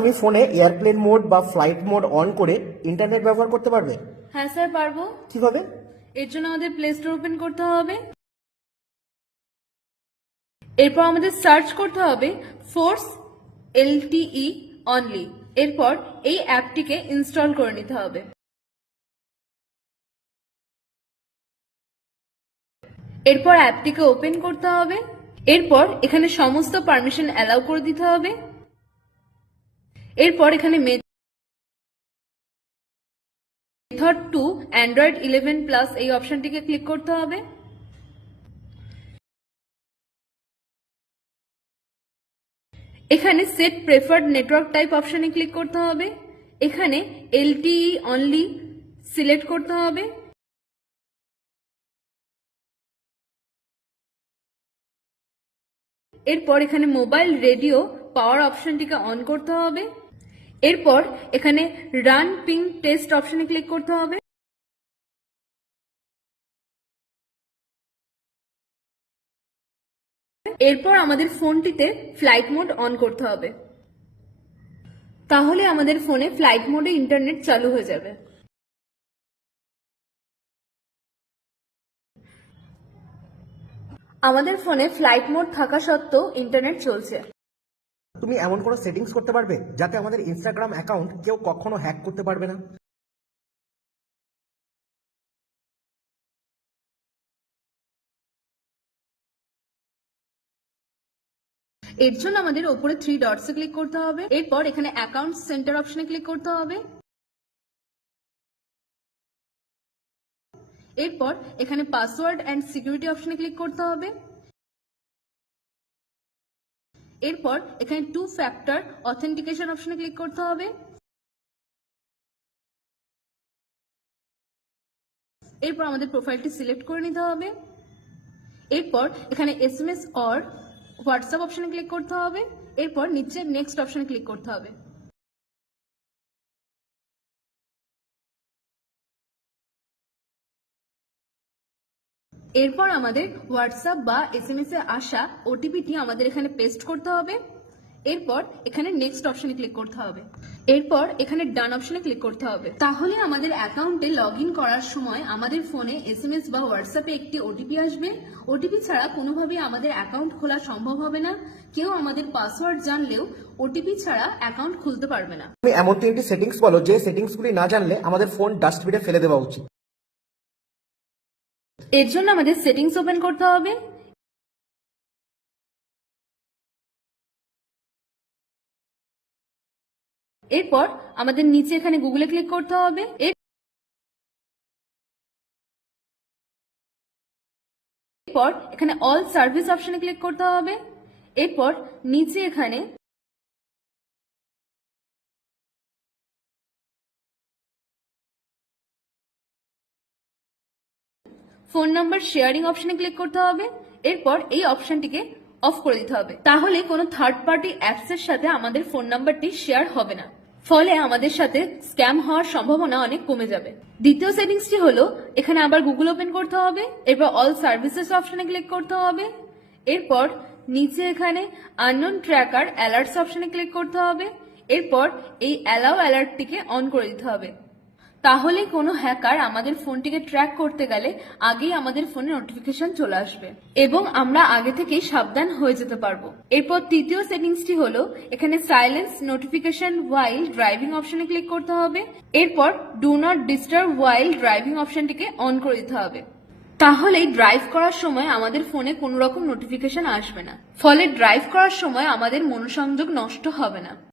তুমি ফোনে airplane mode বা ফ্লাইট মোড অন করে ইন্টারনেট ব্যবহার করতে পারবে? হ্যাঁ স্যার, পারবো। কিভাবে? এর জন্য আমাদের প্লে স্টোর ওপেন করতে হবে। এরপর আমাদের সার্চ করতে হবে ফোর্স LTE অনলি। এরপর এই অ্যাপটিকে ইনস্টল করে নিতে হবে। এরপর অ্যাপটিকে ওপেন করতে হবে। এরপর এখানে সমস্ত পারমিশন অ্যালাউ করে দিতে হবে। এরপর এখানে মেথড টু অ্যান্ড্রয়েড 11 প্লাস এই অপশনটিকে ক্লিক করতে হবে। এখানে সেট প্রেফার্ড নেটওয়ার্ক টাইপ অপশনে ক্লিক করতে হবে। এখানে LTE অনলি সিলেক্ট করতে হবে। এরপর এখানে মোবাইল রেডিও পাওয়ার অপশনটিকে অন করতে হবে। এরপর এখানে রান পিং টেস্ট অপশনে ক্লিক করতে হবে। এরপর আমাদের ফোনটিতে ফ্লাইট মোড অন করতে হবে। তাহলে আমাদের ফোনে ফ্লাইট মোডে ইন্টারনেট চালু হয়ে যাবে। আমাদের ফোনে ফ্লাইট মোড থাকা সত্ত্বেও ইন্টারনেট চলছে। তুমি এমন কোনো সেটিংস করতে পারবে যাতে আমাদের ইনস্টাগ্রাম অ্যাকাউন্ট কেউ কখনো হ্যাক করতে পারবে না? এর জন্য আমাদের উপরে 3 ডটসে ক্লিক করতে হবে। এরপর এখানে অ্যাকাউন্ট সেন্টার অপশনে ক্লিক করতে হবে। এরপর এখানে পাসওয়ার্ড অ্যান্ড সিকিউরিটি অপশনে ক্লিক করতে হবে। এরপর এখানে 2 ফ্যাক্টর অথেন্টিকেশন অপশনে ক্লিক করতে হবে। এরপর আমাদের প্রোফাইলটি সিলেক্ট করে নিতে হবে। এরপর এখানে SMS অর হোয়াটসঅ্যাপ অপশনে ক্লিক করতে হবে। এরপর নিচে নেক্সট অপশনে ক্লিক করতে হবে। এরপর আমাদের হোয়াটসঅ্যাপ বা SMS এ আসা ওটিপিটি আমাদের এখানে পেস্ট করতে হবে। এরপর এখানে নেক্সট অপশনে ক্লিক করতে হবে। এরপর এখানে ডান অপশনে ক্লিক করতে হবে। তাহলে আমাদের অ্যাকাউন্টে লগ ইন করার সময় আমাদের ফোনে SMS বা হোয়াটসঅ্যাপে একটি ওটিপি আসবে। ওটিপি ছাড়া কোনোভাবেই আমাদের অ্যাকাউন্ট খোলা সম্ভব হবে না। কেউ আমাদের পাসওয়ার্ড জানলেও ওটিপি ছাড়া অ্যাকাউন্ট খুলতে পারবে না। তুমি এমন 3টি সেটিংস বলো যে সেটিংসগুলি না জানলে আমাদের ফোন ডাস্টবিনে ফেলে দেওয়া উচিত। এর জন্য আমাদের সেটিংস ওপেন করতে হবে। এরপর আমাদের নিচে এখানে গুগলে ক্লিক করতে হবে। এরপর এখানে অল সার্ভিস অপশনে ক্লিক করতে হবে। এরপর নিচে এখানে ফোন নাম্বার শেয়ারিং অপশনে ক্লিক করতে হবে। এরপর এই অপশনটিকে অফ করে দিতে হবে। তাহলে কোনো থার্ড পার্টি অ্যাপস এর সাথে আমাদের ফোন নাম্বারটি শেয়ার হবে না। ফলে আমাদের সাথে স্ক্যাম হওয়ার সম্ভাবনা অনেক কমে যাবে। দ্বিতীয় সেটিংসটি হলো এখানে আবার গুগল ওপেন করতে হবে। এরপর অল সার্ভিসেস অপশনে ক্লিক করতে হবে। এরপর নিচে এখানে আননোন ট্র্যাকার অ্যালার্টস অপশনে ক্লিক করতে হবে। এরপর এই অ্যালাউ অ্যালার্টটিকে অন করে দিতে হবে। তাহলে কোনো হ্যাকার আমাদের ফোনটিকে ট্র্যাক করতে গেলে আগেই আমাদের ফোনে নোটিফিকেশন চলে আসবে এবং আমরা আগে থেকেই সাবধান হয়ে যেতে পারবো। এরপর তৃতীয় সেটিংসটি হলো এখানে সাইলেন্স নোটিফিকেশন ওয়াইল ড্রাইভিং অপশনে ক্লিক করতে হবে। এরপর do not disturb while driving অপশনটিকে অন করে দিতে হবে। তাহলেই ড্রাইভ করার সময় আমাদের ফোনে কোনো রকম নোটিফিকেশন আসবে না। ফলে ড্রাইভ করার সময় আমাদের মনোসংযোগ নষ্ট হবে না।